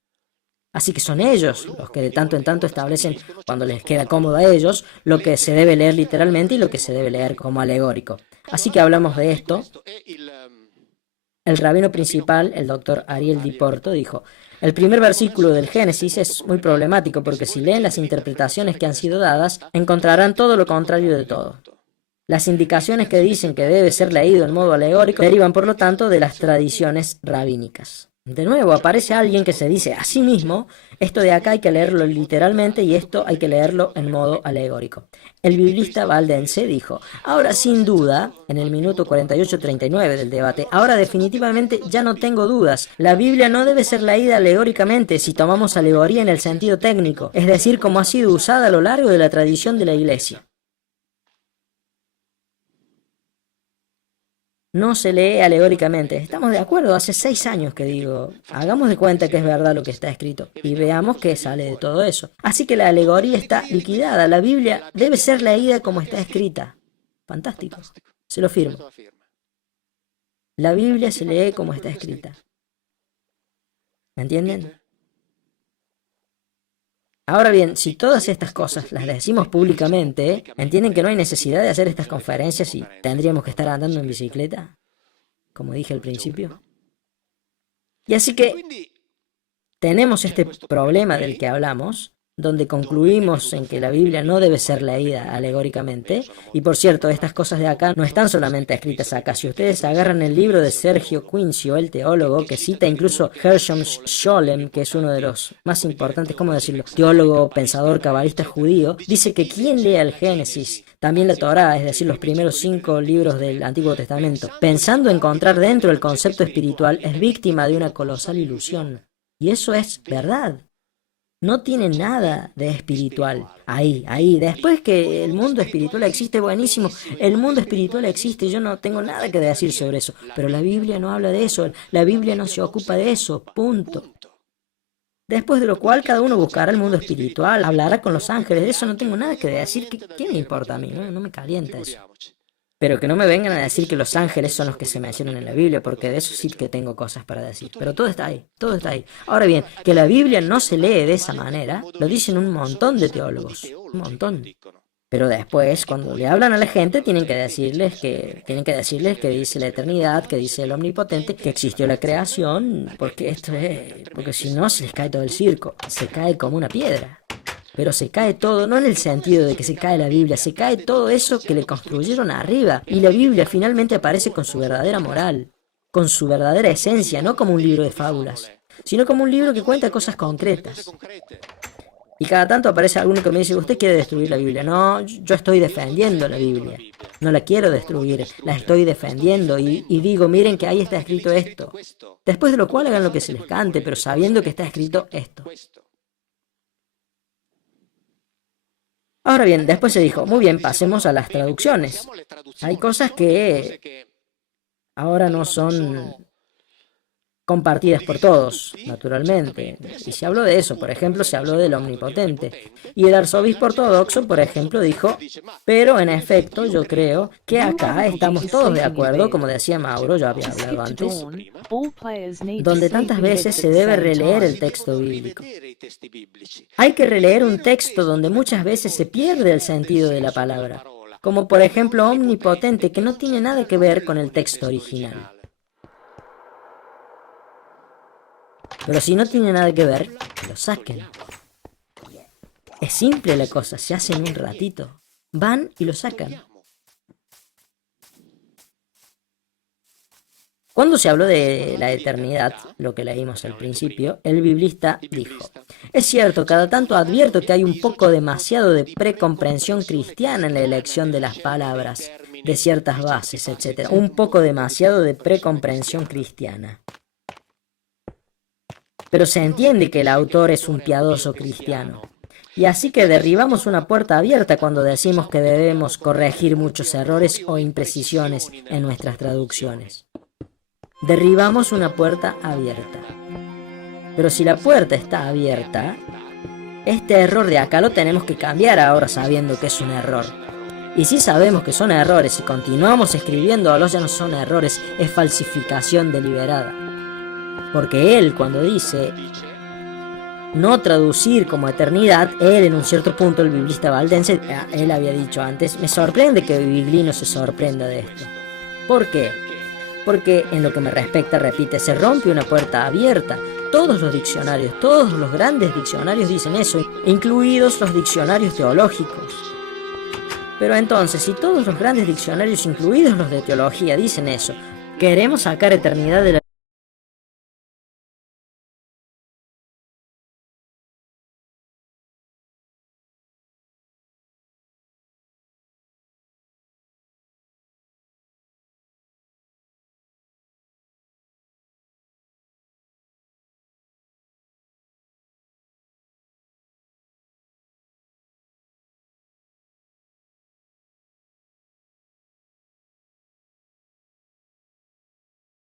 Así que son ellos los que de tanto en tanto establecen, cuando les queda cómodo a ellos, lo que se debe leer literalmente y lo que se debe leer como alegórico. Así que hablamos de esto. El rabino principal, el doctor Ariel Di Porto, dijo: el primer versículo del Génesis es muy problemático porque si leen las interpretaciones que han sido dadas, encontrarán todo lo contrario de todo. Las indicaciones que dicen que debe ser leído en modo alegórico derivan, por lo tanto, de las tradiciones rabínicas. De nuevo, aparece alguien que se dice a sí mismo: esto de acá hay que leerlo literalmente y esto hay que leerlo en modo alegórico. El biblista valdense dijo: ahora sin duda, en el minuto 48:39 del debate, ahora definitivamente ya no tengo dudas. La Biblia no debe ser leída alegóricamente si tomamos alegoría en el sentido técnico, es decir, como ha sido usada a lo largo de la tradición de la Iglesia. No se lee alegóricamente. Estamos de acuerdo, hace 6 años que digo, hagamos de cuenta que es verdad lo que está escrito y veamos qué sale de todo eso. Así que la alegoría está liquidada, la Biblia debe ser leída como está escrita. Fantástico, se lo firmo. La Biblia se lee como está escrita. ¿Me entienden? Ahora bien, si todas estas cosas las decimos públicamente, ¿entienden que no hay necesidad de hacer estas conferencias y tendríamos que estar andando en bicicleta? Como dije al principio. Y así que tenemos este problema del que hablamos, donde concluimos en que la Biblia no debe ser leída alegóricamente. Y por cierto, estas cosas de acá no están solamente escritas acá. Si ustedes agarran el libro de Sergio Quincio, el teólogo, que cita incluso Gershom Scholem, que es uno de los más importantes, ¿cómo decirlo?, teólogo, pensador, cabalista judío, dice que quien lea el Génesis, también la Torá, es decir, los primeros 5 libros del Antiguo Testamento, pensando encontrar dentro el concepto espiritual, es víctima de una colosal ilusión. Y eso es verdad. No tiene nada de espiritual. Ahí. Después que el mundo espiritual existe, buenísimo. El mundo espiritual existe, yo no tengo nada que decir sobre eso. Pero la Biblia no habla de eso. La Biblia no se ocupa de eso. Punto. Después de lo cual cada uno buscará el mundo espiritual, hablará con los ángeles. De eso no tengo nada que decir. ¿Qué me importa a mí? No me calienta eso. Pero que no me vengan a decir que los ángeles son los que se mencionan en la Biblia, porque de eso sí que tengo cosas para decir. Pero todo está ahí, todo está ahí. Ahora bien, que la Biblia no se lee de esa manera, lo dicen un montón de teólogos, un montón. Pero después, cuando le hablan a la gente, tienen que decirles que dice la eternidad, que dice el omnipotente, que existió la creación, porque si no se les cae todo el circo, se cae como una piedra. Pero se cae todo, no en el sentido de que se cae la Biblia, se cae todo eso que le construyeron arriba. Y la Biblia finalmente aparece con su verdadera moral, con su verdadera esencia, no como un libro de fábulas, sino como un libro que cuenta cosas concretas. Y cada tanto aparece alguno que me dice: usted quiere destruir la Biblia. No, yo estoy defendiendo la Biblia. No la quiero destruir, la estoy defendiendo y digo: miren que ahí está escrito esto. Después de lo cual hagan lo que se les cante, pero sabiendo que está escrito esto. Ahora bien, después se dijo: muy bien, pasemos a las traducciones. Hay cosas que ahora no son compartidas por todos, naturalmente. Y se habló de eso, por ejemplo, se habló del omnipotente. Y el arzobispo ortodoxo, por ejemplo, dijo: pero en efecto, yo creo que acá estamos todos de acuerdo, como decía Mauro, yo había hablado antes, donde tantas veces se debe releer el texto bíblico. Hay que releer un texto donde muchas veces se pierde el sentido de la palabra, como por ejemplo omnipotente, que no tiene nada que ver con el texto original. Pero si no tiene nada que ver, lo saquen. Es simple la cosa, se hace en un ratito. Van y lo sacan. Cuando se habló de la eternidad, lo que leímos al principio, el biblista dijo: es cierto, cada tanto advierto que hay un poco demasiado de precomprensión cristiana en la elección de las palabras, de ciertas bases, etc. Un poco demasiado de precomprensión cristiana. Pero se entiende que el autor es un piadoso cristiano. Y así que derribamos una puerta abierta cuando decimos que debemos corregir muchos errores o imprecisiones en nuestras traducciones. Derribamos una puerta abierta. Pero si la puerta está abierta, este error de acá lo tenemos que cambiar ahora sabiendo que es un error. Y si sabemos que son errores y continuamos escribiéndolos, ya no son errores, es falsificación deliberada. Porque él, cuando dice no traducir como eternidad, él en un cierto punto, el biblista valdense, él había dicho antes, me sorprende que Biglino se sorprenda de esto. ¿Por qué? Porque en lo que me respecta, repite, se rompe una puerta abierta. Todos los diccionarios, todos los grandes diccionarios dicen eso, incluidos los diccionarios teológicos. Pero entonces, si todos los grandes diccionarios, incluidos los de teología, dicen eso, queremos sacar eternidad de la